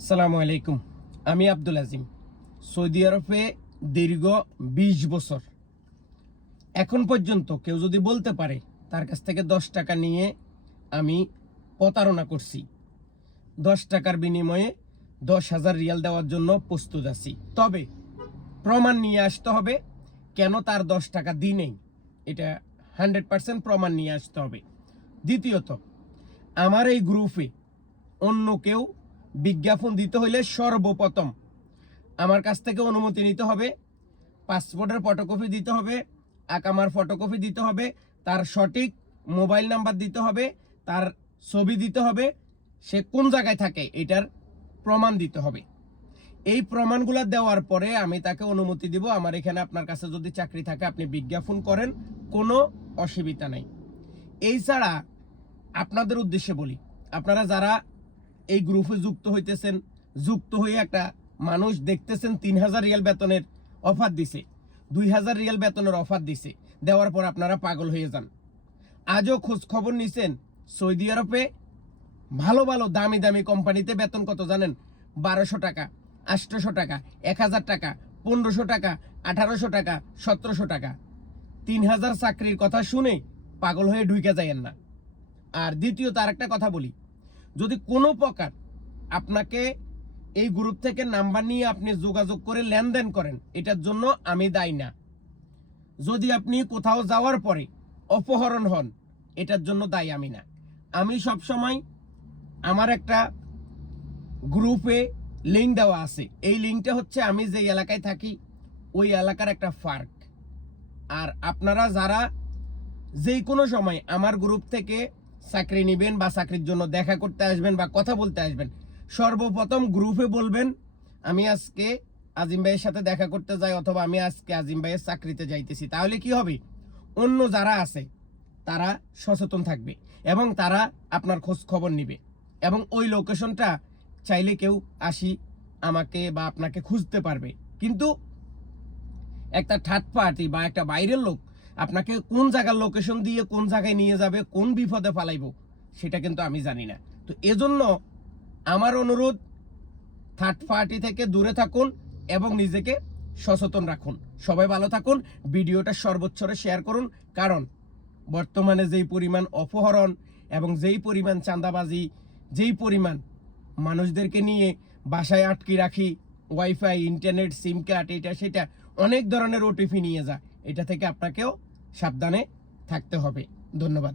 আসসালামু আলাইকুম। আমি আব্দুল আজিম, সৌদি আরবে দীর্ঘ ২০ বছর। এখন পর্যন্ত কেউ যদি বলতে পারে তার কাছ থেকে ১০ টাকা নিয়ে আমি প্রতারণা করছি, ১০ টাকার বিনিময়ে ১০,০০০ রিয়াল দেওয়ার জন্য প্রস্তুত আছি, তবে প্রমাণ নিয়ে আসতে হবে কেন তার ১০ টাকা দিই নেই। এটা 100% প্রমাণ নিয়ে আসতে হবে। দ্বিতীয়ত, আমার এই গ্রুপে অন্য কেউ বিজ্ঞাপন দিতে হলে সর্বপ্রথম আমার কাছ থেকে অনুমতি নিতে হবে, পাসপোর্টের ফটোকপি দিতে হবে, আকামার ফটোকপি দিতে হবে, তার সঠিক মোবাইল নাম্বার দিতে হবে, তার ছবি দিতে হবে, সে কোন জায়গায় থাকে এটার প্রমাণ দিতে হবে। এই প্রমাণগুলো দেওয়ার পরে আমি তাকে অনুমতি দিব। আমার এখানে আপনার কাছে যদি চাকরি থাকে আপনি বিজ্ঞাপন করেন, কোনো অসুবিধা নাই। এই ছাড়া আপনাদের উদ্দেশ্যে বলি, আপনারা যারা এই গ্রুপে যুক্ত হইতেছেন, যুক্ত হয়ে একটা মানুষ দেখতেছেন ৩,০০০ রিয়াল বেতনের অফার দিছে, ২,০০০ রিয়াল বেতনের অফার দিছে, দেওয়ার পর আপনারা পাগল হয়ে যান। আজও খোঁজ খবর নিছেন সৌদি আরবে ভালো ভালো দামি দামি কোম্পানিতে বেতন কত জানেন? ১২০০ টাকা, ৮০০ টাকা, ১,০০০ টাকা, ১৫০০ টাকা, ১৮০০ টাকা, ১৭০০ টাকা। ৩,০০০ চাকরির কথা শুনে পাগল হয়ে ঢুকে যায়েন না। আর দ্বিতীয়ত আরেকটা কথা বলি, যদি কোনো প্রকার আপনাকে এই গ্রুপ থেকে নাম্বার নিয়ে আপনি যোগাযোগ করে লেনদেন করেন, এটার জন্য আমি দায়ী না। যদি আপনি কোথাও যাওয়ার পরে অপহরণ হন, এটার জন্য দায়ী আমি না। আমি সবসময় আমার একটা গ্রুপে লিঙ্ক দেওয়া আছে, এই লিঙ্কটা হচ্ছে আমি যে এলাকায় থাকি ওই এলাকার একটা ফার্ক। আর আপনারা যারা যেই কোনো সময় আমার গ্রুপ থেকে চাকরি নেবেন বা চাকরির জন্য দেখা করতে আসবেন বা কথা বলতে আসবেন, সর্বপ্রথম গ্রুপে বলবেন আমি আজকে আজিম ভাইয়ের সাথে দেখা করতে যাই, অথবা আমি আজকে আজিম ভাইয়ের চাকরিতে যাইতেছি। তাহলে কি হবে, অন্য যারা আছে তারা সচেতন থাকবে এবং তারা আপনার খোঁজ খবর নেবে, এবং ওই লোকেশনটা চাইলে কেউ আসি আমাকে বা আপনাকে খুঁজতে পারবে। কিন্তু একটা থার্ড পার্টি বা একটা বাইরের লোক আপনাকে কোন জায়গার লোকেশন দিয়ে কোন জায়গায় নিয়ে যাবে, কোন বিপদে ফালাইব, সেটা কিন্তু আমি জানি না। তো এজন্য আমার অনুরোধ, থার্ড পার্টি থেকে দূরে থাকুন এবং নিজেকে সচেতন রাখুন। সবাই ভালো থাকুন, ভিডিওটা সর্বোচ্চ শেয়ার করুন। কারণ বর্তমানে যেই পরিমাণ অপহরণ এবং যেই পরিমাণ চাঁদাবাজি, যেই পরিমাণ মানুষদেরকে নিয়ে বাসায় আটকে রাখি, ওয়াইফাই, ইন্টারনেট, সিম কার্ড, এটা সেটা অনেক ধরনের ওটিপি নিয়ে যায়, এটা থেকে আপনাকেও সাবধানে থাকতে হবে। ধন্যবাদ।